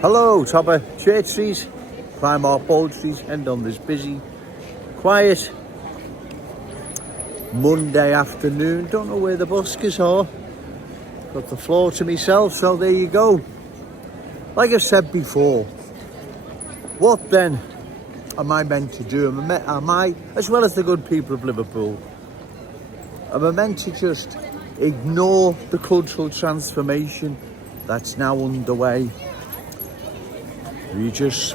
Hello, top of Church Street, Primark Bold Street, and on this busy, quiet Monday afternoon. Don't know where the buskers are. Got the floor to myself, so there you go. Like I said before, what then am I meant to do? Am I, as well as the good people of Liverpool, am I meant to just ignore the cultural transformation that's now underway? We just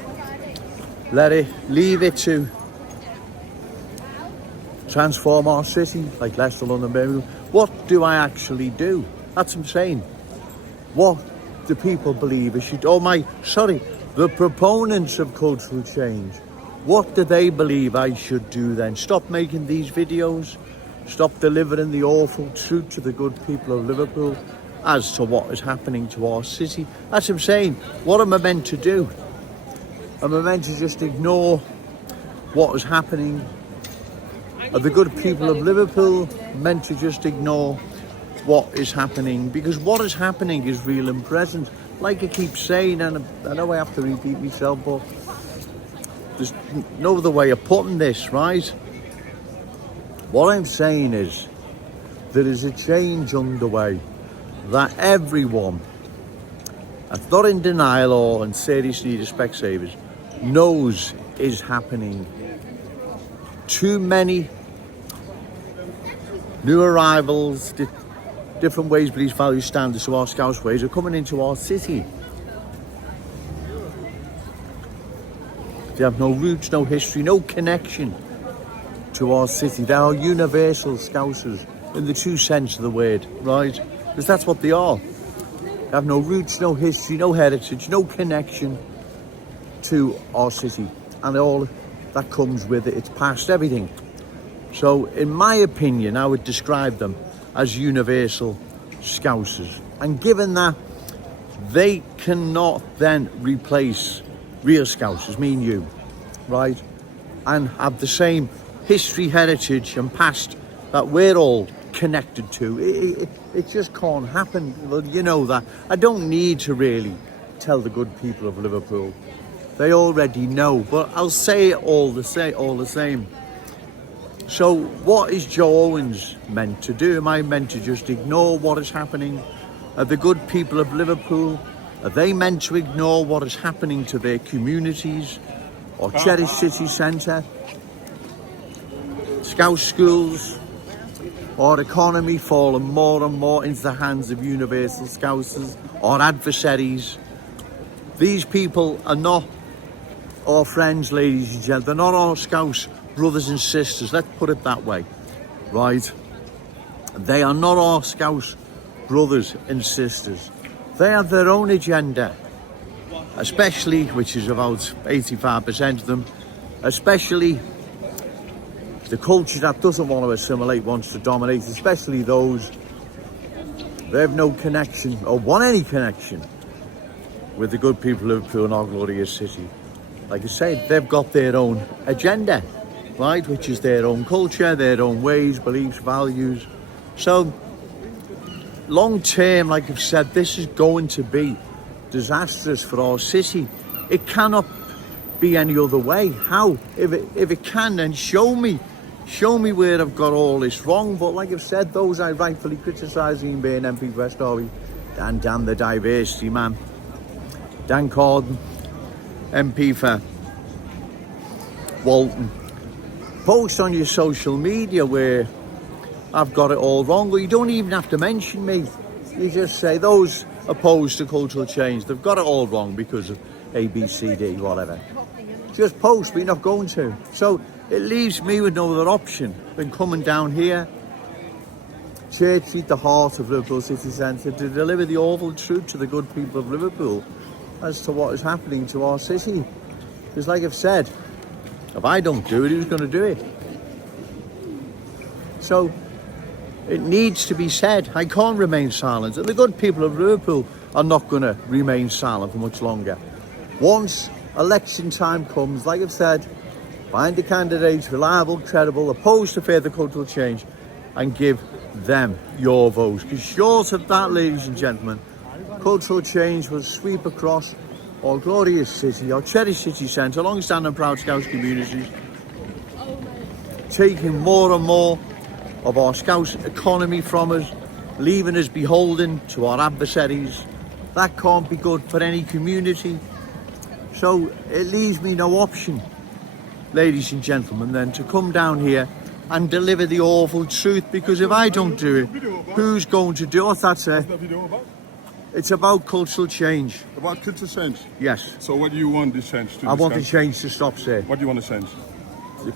leave it to transform our city, like Leicester, London, Birmingham. What do I actually do? That's what I'm saying. What do people believe I should? The proponents of cultural change. What do they believe I should do then? Stop making these videos. Stop delivering the awful truth to the good people of Liverpool as to what is happening to our city. That's what I'm saying. What am I meant to do? Am I meant to just ignore what is happening? Are the good people of Liverpool meant to just ignore what is happening? Because what is happening is real and present. Like I keep saying, and I know I have to repeat myself, but there's no other way of putting this, right? What I'm saying is there is a change underway that everyone that's not in denial or in serious need of Specsavers knows is happening. Too many new arrivals, different ways, beliefs, values, standards to our Scouse ways are coming into our city. They have no roots, no history, no connection to our city. They are universal Scousers in the true sense of the word, right? Because that's what they are. They have no roots, no history, no heritage, no connection to our city. And all that comes with it, it's past everything. So, in my opinion, I would describe them as universal Scousers. And given that they cannot then replace real Scousers, me and you, right? And have the same history, heritage and past that we're all connected to. It just can't happen. Well, you know that. I don't need to really tell the good people of Liverpool. They already know, but I'll say it all the same. So what is Joe Owens meant to do? Am I meant to just ignore what is happening? Are the good people of Liverpool, are they meant to ignore what is happening to their communities or Cherish City Centre, Scouse schools, our economy falling more and more into the hands of universal Scousers, our adversaries? These people are not our friends, ladies and gentlemen. They're not our Scouse brothers and sisters. Let's put it that way, right? They are not our Scouse brothers and sisters. They have their own agenda, especially, which is about 85% of them, especially the culture that doesn't want to assimilate, wants to dominate, especially those, they have no connection or want any connection with the good people of Liverpool and our glorious city. Like I said, they've got their own agenda, right? Which is their own culture, their own ways, beliefs, values. So, long term, like I've said, this is going to be disastrous for our city. It cannot be any other way. How? If it can, then show me where I've got all this wrong. But like I've said, those I rightfully criticising being MP for West Derby, damn the diversity man. Dan Corden, MP for Walton, post on your social media where I've got it all wrong, or you don't even have to mention me. You just say those opposed to cultural change, they've got it all wrong because of A, B, C, D, whatever. Just post, but you're not going to. So it leaves me with no other option than coming down here, Church Street, the heart of Liverpool City Centre, to deliver the awful truth to the good people of Liverpool as to what is happening to our city. Because like I've said, if I don't do it, who's going to do it? So it needs to be said. I can't remain silent. And the good people of Liverpool are not going to remain silent for much longer. Once election time comes, like I've said, find the candidates reliable, credible, opposed to further cultural change, and give them your votes. Because short of that, ladies and gentlemen, cultural change will sweep across our glorious city, our cherished city centre, long-standing proud Scouse communities, taking more and more of our Scouse economy from us, leaving us beholden to our adversaries. That can't be good for any community. So it leaves me no option, ladies and gentlemen, then to come down here and deliver the awful truth, because if I don't do it, who's going to do it? What's that say? What's the video about? It's about cultural change. About cultural change? Yes. So what do you want this change to? I want the change to stop, sir. What do you want to change?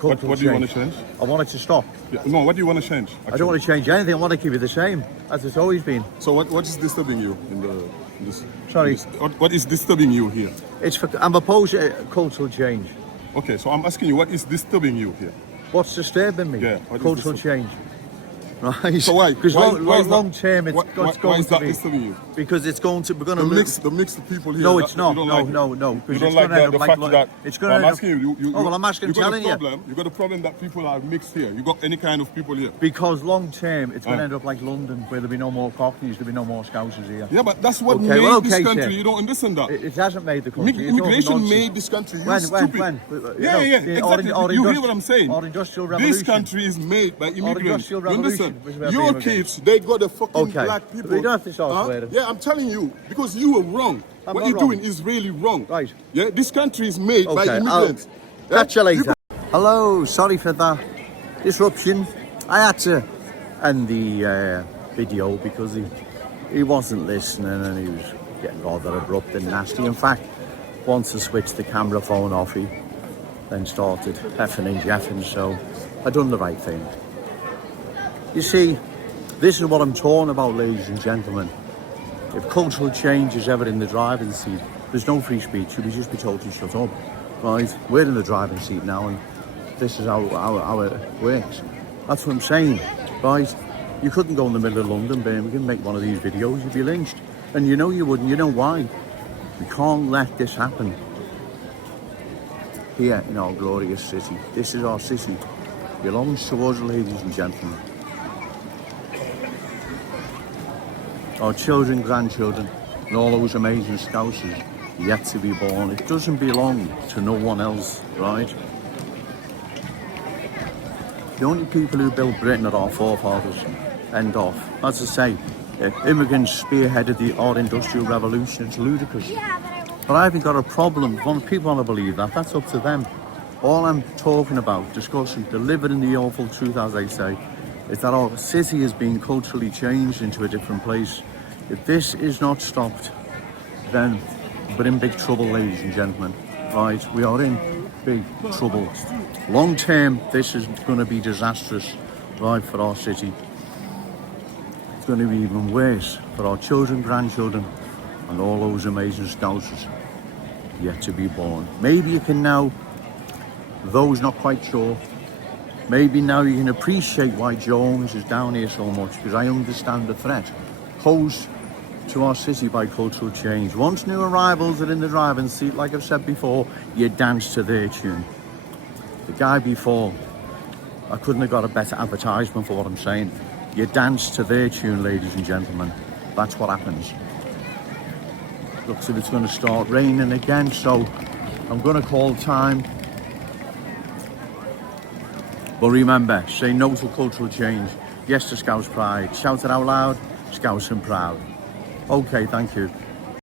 What do you want to change? I want it to stop. Yeah, no, what do you want to change? Actually? I don't want to change anything. I want to keep it the same as it's always been. So what is disturbing you in this? Sorry. What is disturbing you here? I'm opposed to cultural change. Okay, so I'm asking you, what is disturbing you here? What's disturbing me? Yeah. Cultural change. Right. So why? Because long term, it's why going is to that be. disturbing you? Because it's going to. We're going to lose. The mixed people here. No, it's not. No. No. You don't like the fact that. It's going to. I'm asking you. Oh well, I'm asking. Telling you. You got a problem that people are mixed here. You got any kind of people here? Because long term, it's going to end up like London, where there'll be no more Cockneys, there'll be no more Scousers here. Yeah, but that's what made this country. Sir. You don't understand that. It hasn't made the country. Immigration made this country. When? Yeah, exactly. You hear what I'm saying? Our industrial revolution. This country is made by immigrants. You understand? Your Your kids, they got the fucking black people. We don't have to start Yeah, I'm telling you, because you were wrong. What you're doing is really wrong. Right. Yeah, this country is made by immigrants. Catch you later. Hello, sorry for that disruption. I had to end the video because he wasn't listening and he was getting rather abrupt and nasty. In fact, once I switched the camera phone off, he then started effing and jeffing, so I done the right thing. You see, this is what I'm talking about, ladies and gentlemen. If cultural change is ever in the driving seat, there's no free speech. You'll just be told to shut up, right? We're in the driving seat now, and this is how it works. That's what I'm saying, right? You couldn't go in the middle of London, Birmingham, and make one of these videos. You'd be lynched. And you know you wouldn't. You know why? We can't let this happen here in our glorious city. This is our city. It belongs to us, ladies and gentlemen. Our children, grandchildren, and all those amazing Scousers yet to be born. It doesn't belong to no one else, right? The only people who built Britain are our forefathers. End off. As I say, immigrants spearheaded our industrial revolution. It's ludicrous. But I haven't got a problem. If people want to believe that, that's up to them. All I'm talking about, discussing, delivering the awful truth, as they say, is that our city is being culturally changed into a different place. If this is not stopped, then we're in big trouble, ladies and gentlemen. Right, we are in big trouble. Long term, this is going to be disastrous, right, for our city. It's going to be even worse for our children, grandchildren, and all those amazing Scousers yet to be born. Maybe you can now, those not quite sure, maybe now you can appreciate why Jones is down here so much, because I understand the threat posed to our city by cultural change. Once new arrivals are in the driving seat, like I've said before, you dance to their tune. The guy before, I couldn't have got a better advertisement for what I'm saying. You dance to their tune, ladies and gentlemen. That's what happens. Looks like it's going to start raining again, so I'm going to call time. But remember, say no to cultural change. Yes to Scouse pride. Shout it out loud, Scouse and proud. Okay, thank you.